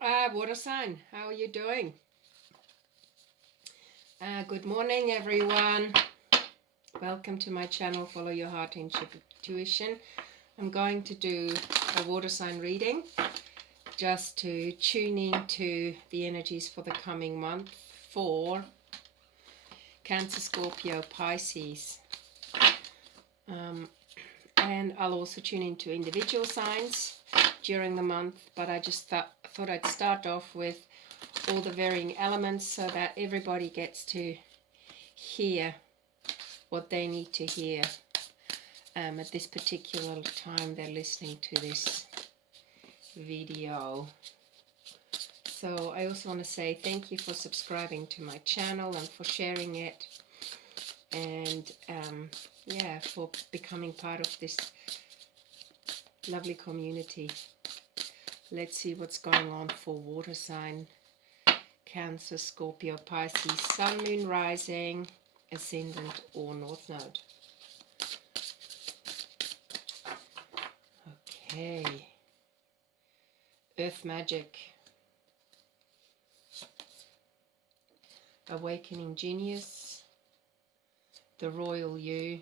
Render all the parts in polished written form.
Water sign, how are you doing? Good morning, everyone. Welcome to my channel, Follow Your Heart Intuition. I'm going to do a water sign reading just to tune into the energies for the coming month for Cancer, Scorpio, Pisces. And I'll also tune into individual signs during the month, but I just thought I'd start off with all the varying elements so that everybody gets to hear what they need to hear at this particular time they're listening to this video. So I also want to say thank you for subscribing to my channel and for sharing it, and yeah, for becoming part of this lovely community. Let's see what's going on for water sign Cancer, Scorpio, Pisces, Sun, Moon, Rising, Ascendant or North Node. Okay. Earth Magic. Awakening Genius. The Royal You.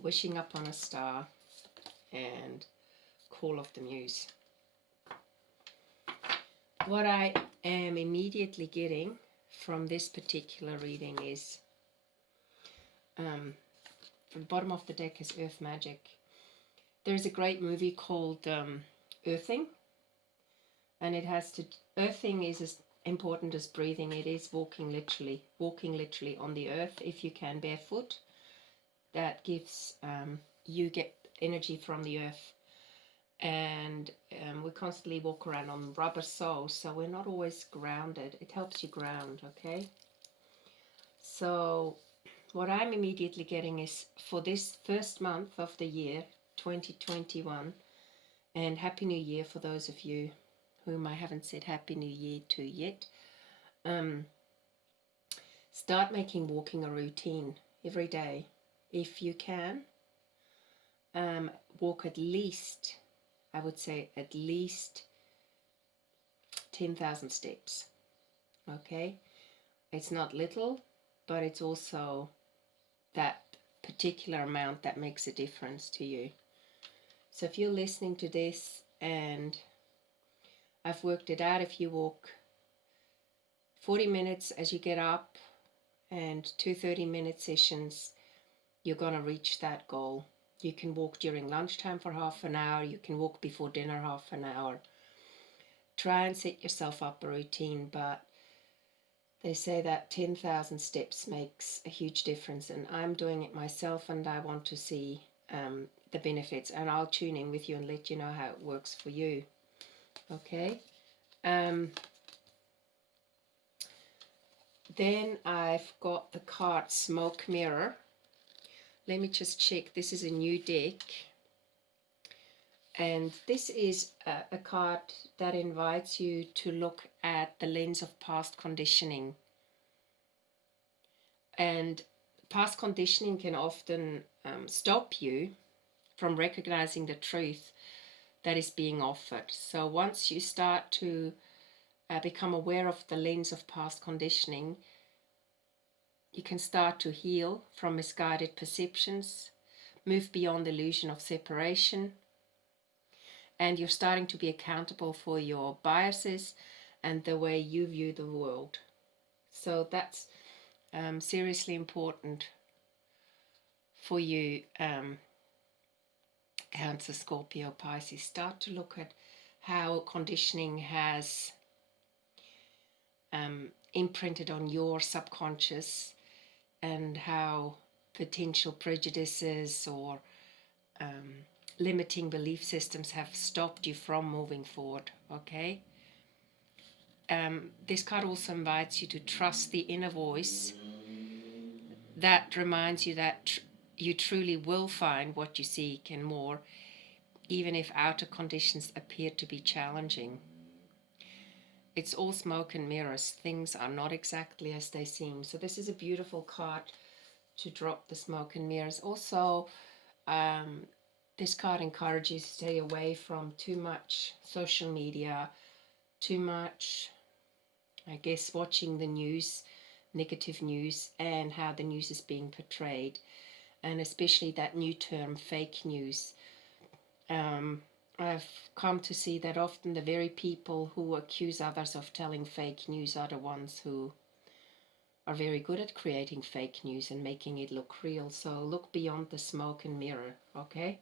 Wishing Upon a Star. And Call of the Muse. What I am immediately getting from this particular reading is from the bottom of the deck is Earth Magic. There's a great movie called Earthing, and it has to, earthing is as important as breathing. It is walking literally on the earth if you can barefoot. That gives you get energy from the earth. And we constantly walk around on rubber soles, so we're not always grounded. It helps you ground, okay? So what I'm immediately getting is for this first month of the year, 2021, and Happy New Year for those of you whom I haven't said Happy New Year to yet. Start making walking a routine every day. If you can, walk at least, I would say at least 10,000 steps. Okay? It's not little, but it's also that particular amount that makes a difference to you. So if you're listening to this, and I've worked it out, if you walk 40 minutes as you get up and 2 30-minute sessions, you're going to reach that goal. You can walk during lunchtime for half an hour. You can walk before dinner half an hour. Try and set yourself up a routine, but they say that 10,000 steps makes a huge difference, and I'm doing it myself, and I want to see the benefits, and I'll tune in with you and let you know how it works for you. Okay? Then I've got the card Smoke Mirror. Let me just check. This is a new deck. And this is a card that invites you to look at the lens of past conditioning. And past conditioning can often stop you from recognizing the truth that is being offered. So once you start to become aware of the lens of past conditioning, you can start to heal from misguided perceptions, move beyond the illusion of separation, and you're starting to be accountable for your biases and the way you view the world. So that's seriously important for you, Cancer, Scorpio, Pisces. Start to look at how conditioning has imprinted on your subconscious, and how potential prejudices or limiting belief systems have stopped you from moving forward, okay? This card also invites you to trust the inner voice that reminds you that you truly will find what you seek and more, even if outer conditions appear to be challenging. It's all smoke and mirrors. Things are not exactly as they seem. So this is a beautiful card to drop the smoke and mirrors. Also, This card encourages you to stay away from too much social media, too much, I guess, watching the news, negative news, and how the news is being portrayed, and especially that new term, fake news. I've come to see that often the very people who accuse others of telling fake news are the ones who are very good at creating fake news and making it look real. So look beyond the smoke and mirror, okay?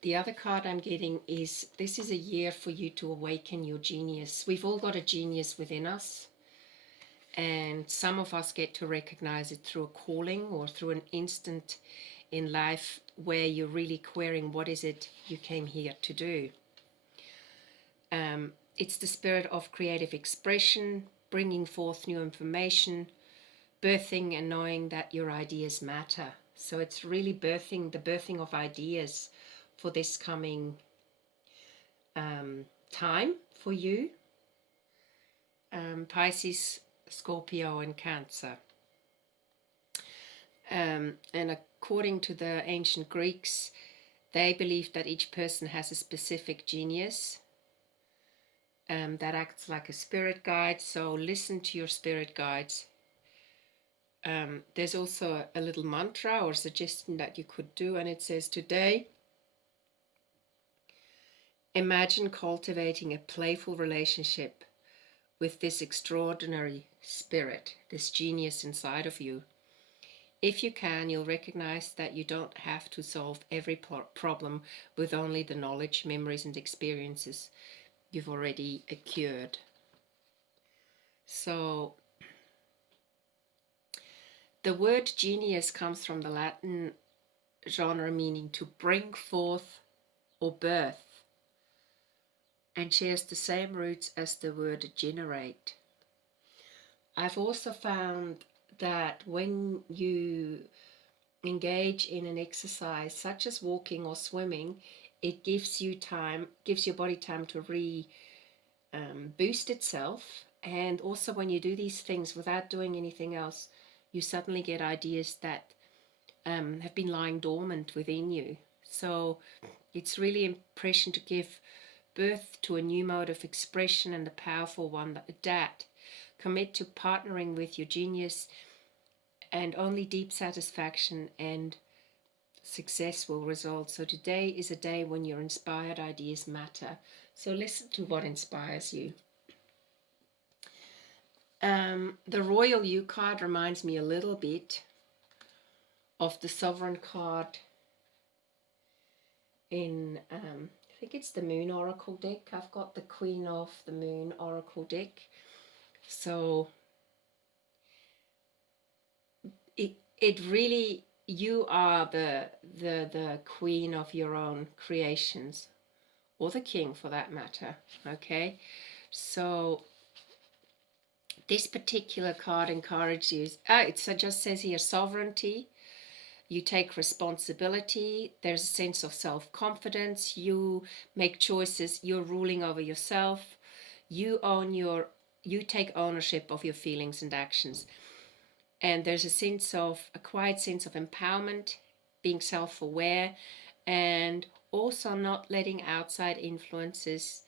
The other card I'm getting is, this is a year for you to awaken your genius. We've all got a genius within us, and some of us get to recognize it through a calling or through an instant in life where you're really querying what is it you came here to do. It's the spirit of creative expression, bringing forth new information, birthing and knowing that your ideas matter. So it's really the birthing of ideas for this coming time for you, Pisces, Scorpio and Cancer. And according to the ancient Greeks, they believed that each person has a specific genius that acts like a spirit guide. So listen to your spirit guides. There's also a little mantra or suggestion that you could do, and it says, today, imagine cultivating a playful relationship with this extraordinary spirit, this genius inside of you. If you can, you'll recognize that you don't have to solve every problem with only the knowledge, memories, and experiences you've already acquired. So, the word genius comes from the Latin genre meaning to bring forth or birth, and shares the same roots as the word generate. I've also found that when you engage in an exercise such as walking or swimming, it gives your body time to boost itself. And also when you do these things without doing anything else, you suddenly get ideas that have been lying dormant within you. So it's really impression to give birth to a new mode of expression, and the powerful one that commit to partnering with your genius, and only deep satisfaction and success will result. So today is a day when your inspired ideas matter. So listen to what inspires you. The Royal You card reminds me a little bit of the Sovereign card in, I think it's the Moon Oracle deck. I've got the Queen of the Moon Oracle deck. So it really, you are the queen of your own creations, or the king for that matter, okay? So this particular card encourages you, it just says here, sovereignty. You take responsibility. There's a sense of self-confidence. You make choices. You're ruling over yourself. You take ownership of your feelings and actions. And there's a quiet sense of empowerment, being self-aware, and also not letting outside influences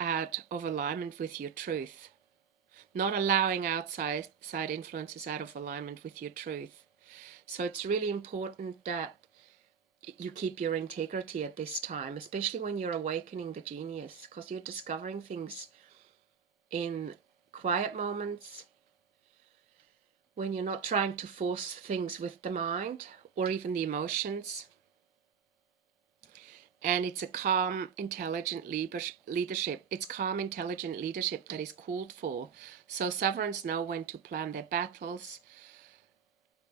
out of alignment with your truth. Not allowing outside influences out of alignment with your truth. So it's really important that you keep your integrity at this time, especially when you're awakening the genius, because you're discovering things in quiet moments, when you're not trying to force things with the mind or even the emotions. And it's a calm, intelligent leadership. It's calm, intelligent leadership that is called for. So sovereigns know when to plan their battles,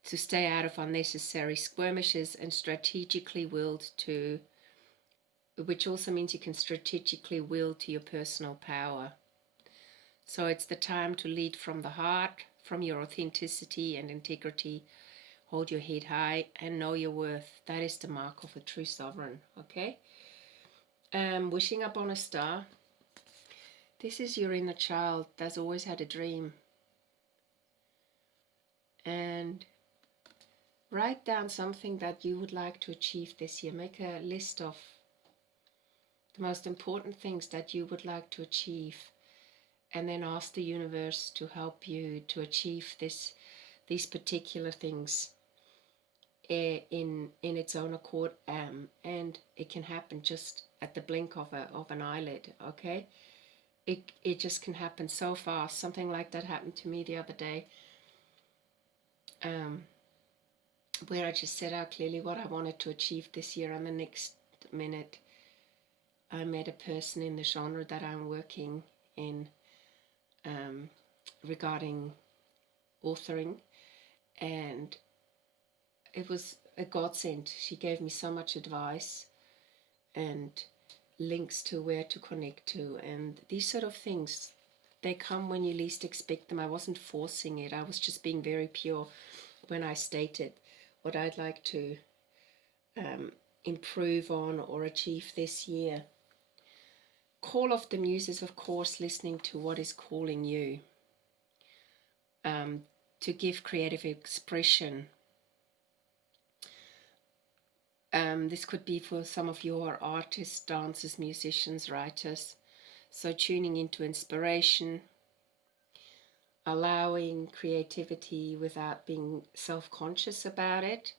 to stay out of unnecessary skirmishes, and strategically willed to, which also means you can strategically will to your personal power. So it's the time to lead from the heart, from your authenticity and integrity. Hold your head high and know your worth. That is the mark of a true sovereign, okay? Wishing upon a star. This is your inner child that's always had a dream. And write down something that you would like to achieve this year. Make a list of the most important things that you would like to achieve, and then ask the universe to help you to achieve these particular things in its own accord, and it can happen just at the blink of an eyelid. Okay, it just can happen so fast. Something like that happened to me the other day, where I just set out clearly what I wanted to achieve this year, and the next minute I met a person in the genre that I'm working in, regarding authoring, and it was a godsend. She gave me so much advice and links to where to connect to, and these sort of things, they come when you least expect them. I wasn't forcing it. I was just being very pure when I stated what I'd like to improve on or achieve this year. Call of the Muse is, of course, listening to what is calling you, to give creative expression. This could be for some of you who are artists, dancers, musicians, writers. So tuning into inspiration, allowing creativity without being self-conscious about it,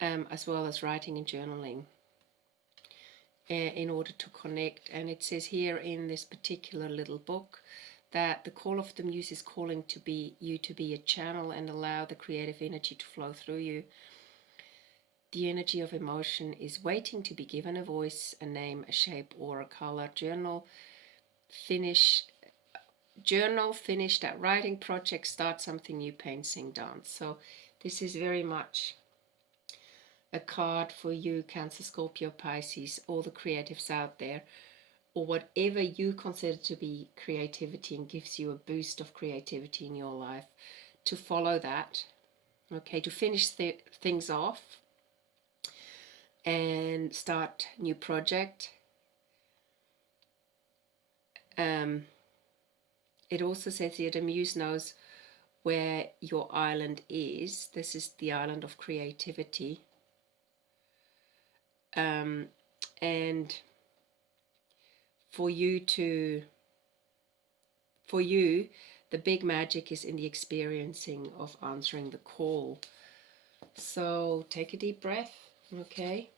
as well as writing and journaling in order to connect. And it says here in this particular little book that the call of the Muse is calling you to be a channel and allow the creative energy to flow through you. The energy of emotion is waiting to be given a voice, a name, a shape, or a color. Journal, finish that writing project, start something new, paint, sing, dance. So this is very much a card for you, Cancer, Scorpio, Pisces, all the creatives out there, or whatever you consider to be creativity and gives you a boost of creativity in your life, to follow that, okay, to finish things off and start new project. It also says here the Muse knows where your island is. This is the island of creativity. And for you, the big magic is in the experiencing of answering the call. So take a deep breath, okay,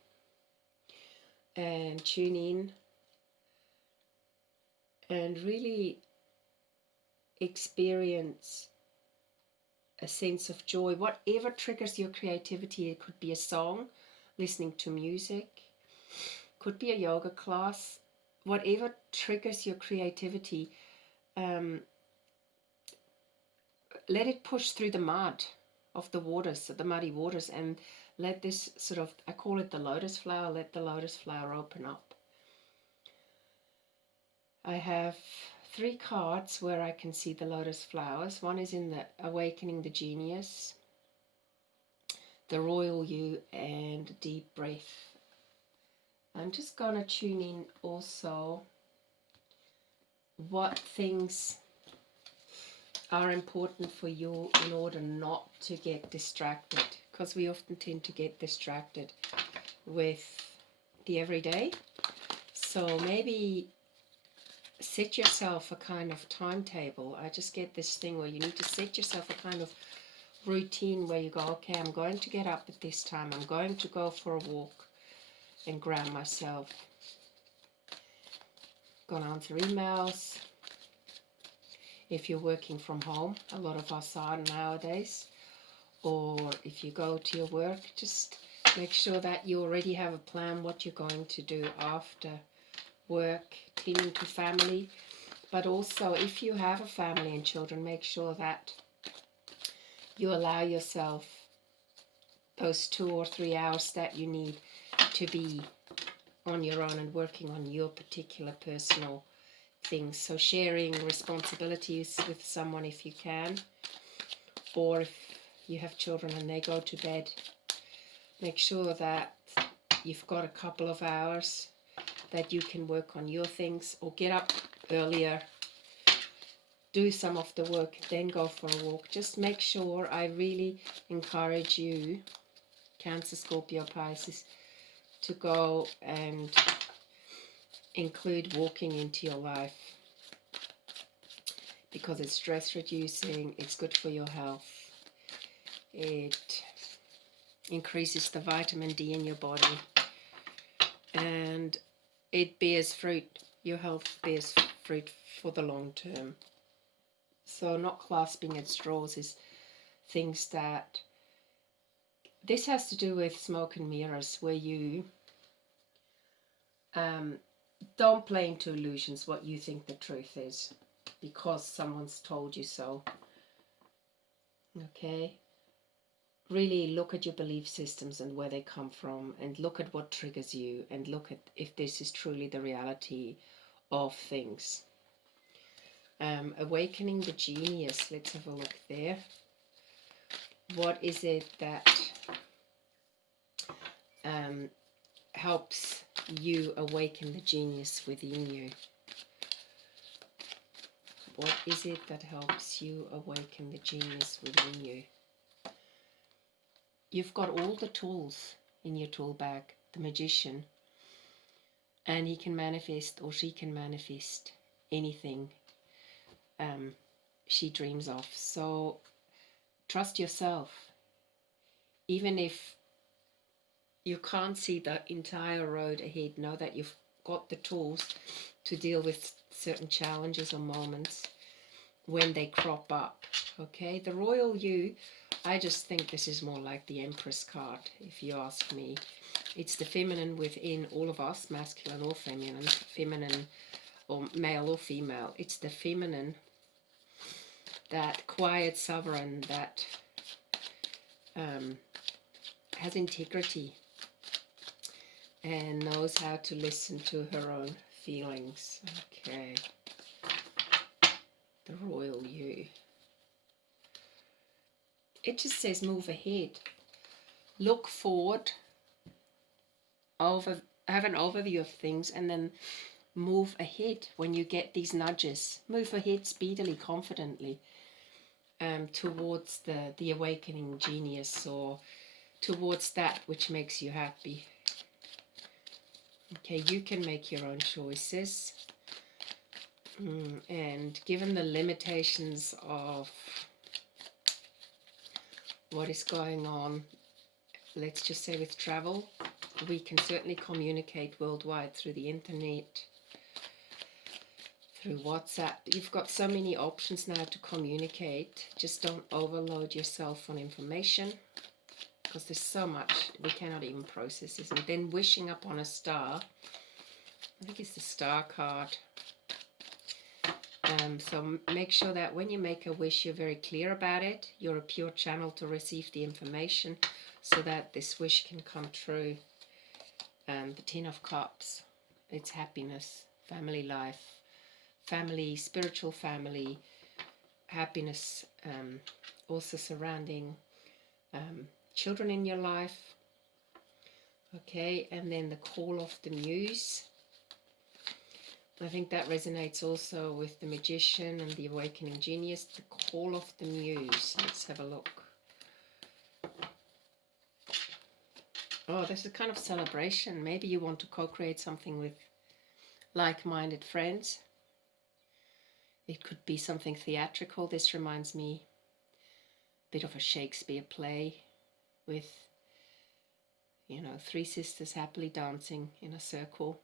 and tune in and really experience a sense of joy. Whatever triggers your creativity, it could be a song, listening to music, could be a yoga class, whatever triggers your creativity, let it push through the mud of the waters, the muddy waters, and let this sort of, I call it the lotus flower, let the lotus flower open up. I have 3 cards where I can see the lotus flowers. One is in the Awakening the Genius, the Royal You, and Deep Breath. I'm just going to tune in also what things are important for you in order not to get distracted, because we often tend to get distracted with the everyday. So maybe set yourself a kind of timetable. I just get this thing where you need to set yourself a kind of routine where you go, okay, I'm going to get up at this time, I'm going to go for a walk and ground myself, going to answer emails. If you're working from home, a lot of us are nowadays, or if you go to your work, just make sure that you already have a plan what you're going to do after work, tending to family. But also, if you have a family and children, make sure that you allow yourself those 2 or 3 hours that you need to be on your own and working on your particular personal things. So sharing responsibilities with someone if you can, or if you have children and they go to bed, make sure that you've got a couple of hours that you can work on your things, or get up earlier do some of the work, then go for a walk. Just make sure, I really encourage you, Cancer, Scorpio, Pisces, to go and include walking into your life, because it's stress reducing, it's good for your health, it increases the vitamin D in your body, and it bears fruit. Your health bears fruit for the long term. So not clasping at straws is things that, this has to do with smoke and mirrors, where you don't play into illusions what you think the truth is because someone's told you so. Okay? Really look at your belief systems and where they come from, and look at what triggers you, and look at if this is truly the reality of things. Awakening the genius, let's have a look there. What is it that helps you awaken the genius within you? What is it that helps you awaken the genius within you? You've got all the tools in your tool bag, the magician, and he can manifest, or she can manifest, anything she dreams of. So trust yourself. Even if you can't see the entire road ahead, know that you've got the tools to deal with certain challenges or moments when they crop up. Okay, the royal you, I just think this is more like the Empress card, if you ask me. It's the feminine within all of us, masculine or feminine or male or female. It's the feminine, that quiet sovereign that has integrity and knows how to listen to her own feelings. Okay, the royal you. It just says move ahead, look forward, have an overview of things, and then move ahead when you get these nudges. Move ahead speedily, confidently, towards the awakening genius, or towards that which makes you happy. Okay, you can make your own choices. And given the limitations of what is going on, let's just say with travel, we can certainly communicate worldwide through the internet, through WhatsApp. You've got so many options now to communicate. Just don't overload yourself on information, because there's so much we cannot even process this. And then wishing upon a star, I think it's the star card. So make sure that when you make a wish, you're very clear about it. You're a pure channel to receive the information so that this wish can come true. The Ten of Cups, it's happiness, family life, family, spiritual family, happiness, also surrounding children in your life. Okay, and then the call of the muse. I think that resonates also with the magician and the awakening genius. The call of the muse. Let's have a look. Oh, this is kind of celebration. Maybe you want to co-create something with like-minded friends. It could be something theatrical. This reminds me a bit of a Shakespeare play with, you know, three sisters happily dancing in a circle.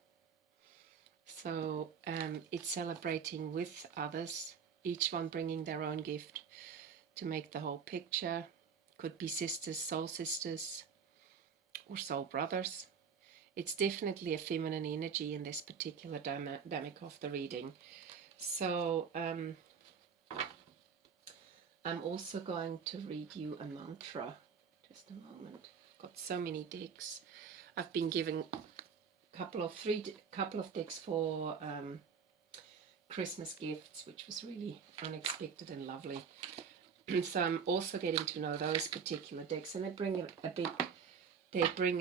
So it's celebrating with others, each one bringing their own gift to make the whole picture. Could be sisters, soul sisters, or soul brothers. It's definitely a feminine energy in this particular dynamic of the reading. So I'm also going to read you a mantra. Just a moment. I've got so many decks. I've been given couple of decks for Christmas gifts, which was really unexpected and lovely. So I'm also getting to know those particular decks, and they bring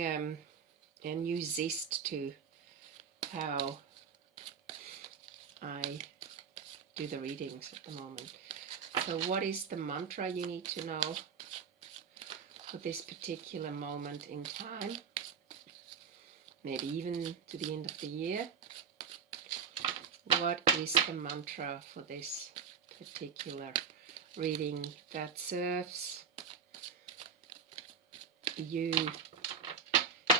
a new zest to how I do the readings at the moment. So what is the mantra you need to know for this particular moment in time? Maybe even to the end of the year. What is the mantra for this particular reading that serves you,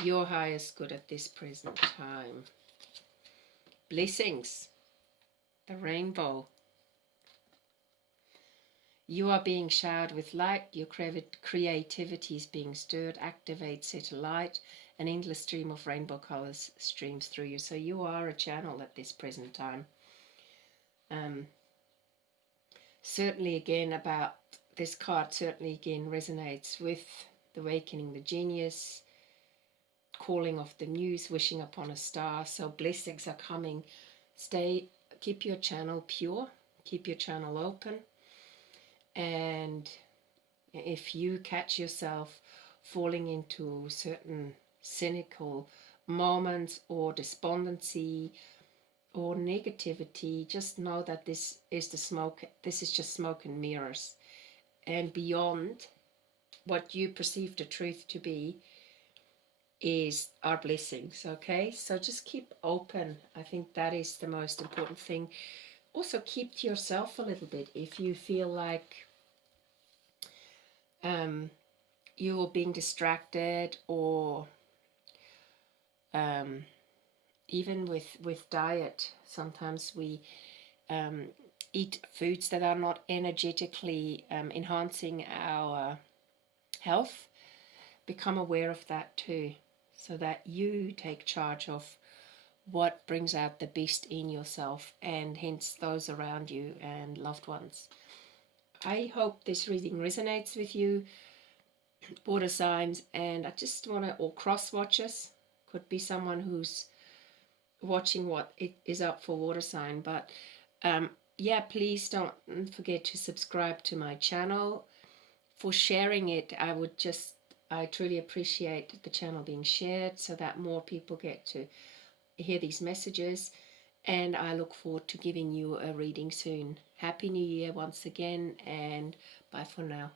your highest good at this present time? Blessings, the rainbow. You are being showered with light, your creativity is being stirred, activate, set alight, an endless stream of rainbow colors streams through you. So you are a channel at this present time. Certainly again about this card, certainly again resonates with the awakening, the genius, calling of the muse, wishing upon a star. So blessings are coming. Keep your channel pure, keep your channel open. And if you catch yourself falling into certain cynical moments or despondency or negativity, just know that this is just smoke and mirrors. And beyond what you perceive the truth to be is our blessings, okay? So just keep open. I think that is the most important thing. Also keep to yourself a little bit if you feel like you're being distracted, or even with diet, sometimes we eat foods that are not energetically enhancing our health. Become aware of that too, so that you take charge of what brings out the best in yourself and hence those around you and loved ones. I hope this reading resonates with you, water signs, and I just want to, or cross watchers, could be someone who's watching what it is up for water sign. But yeah, please don't forget to subscribe to my channel. For sharing it, I truly appreciate the channel being shared so that more people get to hear these messages. And I look forward to giving you a reading soon. Happy New Year once again, and bye for now.